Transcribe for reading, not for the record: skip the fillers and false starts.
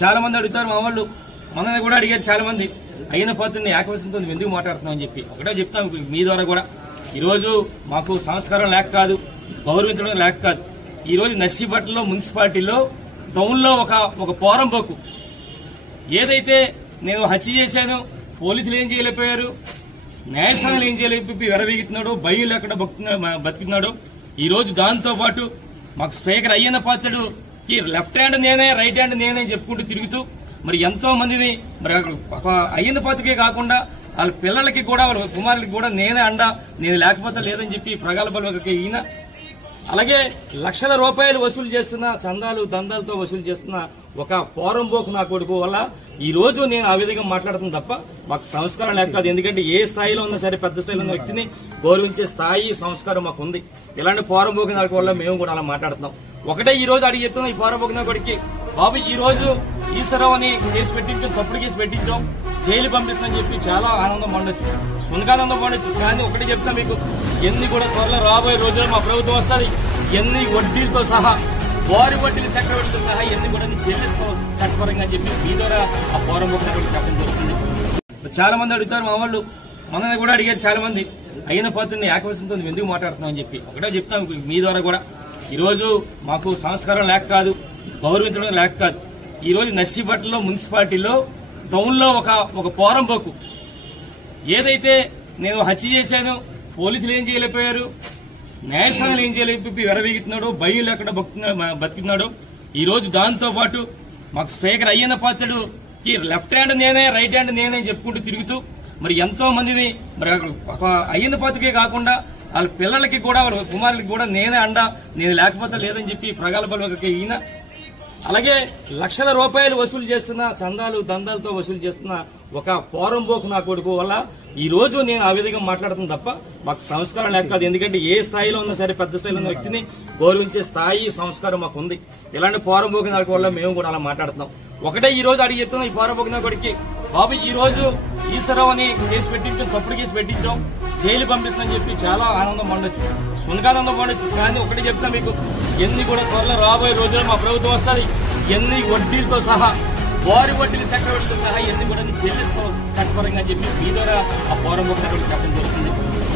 చాలా మంది అడుగుతారు మా వాళ్ళు, మనల్ని కూడా అడిగారు చాలా మంది, అయిన పాత్రని ఏకవచనంతో ఎందుకు మాట్లాడుతున్నాం అని చెప్పి. ఒకటే చెప్తాం మీ ద్వారా కూడా, ఈరోజు మాకు సంస్కారం లేక కాదు, గౌరవించడం లేక కాదు. ఈరోజు నర్సీపట్నంలో మున్సిపాలిటీలో టౌన్లో ఒక పోరంపోకు ఏదైతే నేను హత్య చేశాను, పోలీసులు ఏం చేయలేకపోయారు, న్యాయస్థానాలు ఏం చేయలేకపోయి విరవీగుతున్నాడు, భయం లేకుండా బతుకుతున్నాడు. ఈ రోజు దాంతో పాటు మాకు స్పీకర్ అయ్యన్న పాత్రుడుకి లెఫ్ట్ హ్యాండ్ నేనే, రైట్ హ్యాండ్ నేనే చెప్పుకుంటూ తిరుగుతూ మరి ఎంతో మందిని మరి అయ్యన్న పాత్రకే కాకుండా వాళ్ళ పిల్లలకి కూడా వాళ్ళ కుమారులకి కూడా నేనే అండా, నేను లేకపోతే లేదని చెప్పి ప్రగల్భాలకి ఈయన. అలాగే లక్షల రూపాయలు వసూలు చేస్తున్న, చందాలు దందాలతో వసూలు చేస్తున్న ఒక పోరంబోకు నా కొడుకు వల్ల ఈ రోజు నేను ఆ విధంగా మాట్లాడుతున్నా తప్ప మాకు సంస్కారం లేక కాదు. ఎందుకంటే ఏ స్థాయిలో ఉన్నా సరే పెద్ద స్థాయిలో ఉన్న వ్యక్తిని గౌరవించే స్థాయి, సంస్కారం మాకు ఉంది. ఇలాంటి పోరంబోకు నా వల్ల మేము కూడా అలా మాట్లాడుతున్నాం. ఒకటే ఈ రోజు అడిగి చెప్తున్నాం ఈ పోరంబోకు నా కొడుకు, బాబు ఈ రోజు ఈశ్వరరావు అని కేసు పెట్టించాం, తప్పుడు కేసు పెట్టించాం, జైలు పంపిస్తుందని చెప్పి చాలా ఆనందం పండొచ్చు, సునకానందం పండొచ్చు. కానీ ఒకటే చెప్తా మీకు, ఎన్ని కూడా త్వరలో రాబోయే రోజుల్లో మా ప్రభుత్వం వస్తుంది, ఎన్ని వడ్డీలతో సహా, వారి వడ్డీల చక్రవడ్డీతో సహా ఎన్ని కూడా చెల్లిస్తాం చట్టపరంగా అని చెప్పి మీ ద్వారా ఆ పోరంబోకు చెప్పడం జరుగుతుంది. చాలా మంది అడుగుతారు మా వాళ్ళు, మనల్ని కూడా అడిగారు చాలా మంది, అయిన పాత్రని ఏకవచనంతో ఎందుకు మాట్లాడుతున్నాం అని చెప్పి. ఒకటే చెప్తాం మీ ద్వారా కూడా, ఈరోజు మాకు సంస్కారం లేక కాదు, గౌరవించడం లేక కాదు. ఈరోజు నర్సీపట్నంలో మున్సిపాలిటీలో టౌన్లో ఒక పోరంపోకు ఏదైతే నేను హత్య చేశాను, పోలీసులు ఏం చేయలేకపోయారు, న్యాయస్థానాలు ఏం చేయలేకపోయి విరవీగుతున్నాడు, భయం లేకుండా బతుకుతున్నాడు. ఈ రోజు దాంతో పాటు మాకు స్పీకర్ అయ్యన్న పాత్రుడుకి లెఫ్ట్ హ్యాండ్ నేనే, రైట్ హ్యాండ్ నేనే చెప్పుకుంటూ తిరుగుతూ మరి ఎంతో మందిని మరి అయ్యన్న పాత్రకే కాకుండా వాళ్ళ పిల్లలకి కూడా వాళ్ళ కుమారులకి కూడా నేనే అండా, నేను లేకపోతే లేదని చెప్పి ప్రగల్భాలకి ఈయన. అలాగే లక్షల రూపాయలు వసూలు చేస్తున్న, చందాలు దందాలతో వసూలు చేస్తున్న ఒక పోరంబోకు నా కొడుకు వల్ల ఈ రోజు నేను ఆ విధంగా మాట్లాడుతున్నా తప్ప మాకు సంస్కారం లేక కాదు. ఎందుకంటే ఏ స్థాయిలో ఉన్నా సరే పెద్ద స్థాయిలో ఉన్న వ్యక్తిని గౌరవించే స్థాయి, సంస్కారం మాకు ఉంది. ఇలాంటి పోరంబోకు నా వల్ల మేము కూడా అలా మాట్లాడుతున్నాం. ఒకటే ఈ రోజు అడిగి చెప్తున్నాం ఈ పోరంబోకు నా కొడుకు, బాబు ఈ రోజు ఈశ్వరరావు అని కేసు పెట్టించాం, తప్పుడు కేసు పెట్టించాం, జైలు పంపిస్తుందని చెప్పి చాలా ఆనందం పండొచ్చు, సునకానందం పండొచ్చు. కానీ ఒకటే చెప్తా మీకు, ఎన్ని కూడా త్వరలో రాబోయే రోజుల్లో మా ప్రభుత్వం వస్తుంది, ఎన్ని వడ్డీలతో సహా, వారి వడ్డీల చక్రవడ్డీతో సహా ఎన్ని కూడా చెల్లిస్తాం చట్టపరంగా అని చెప్పి మీ ద్వారా ఆ పోరంబోకు చెప్పడం జరుగుతుంది.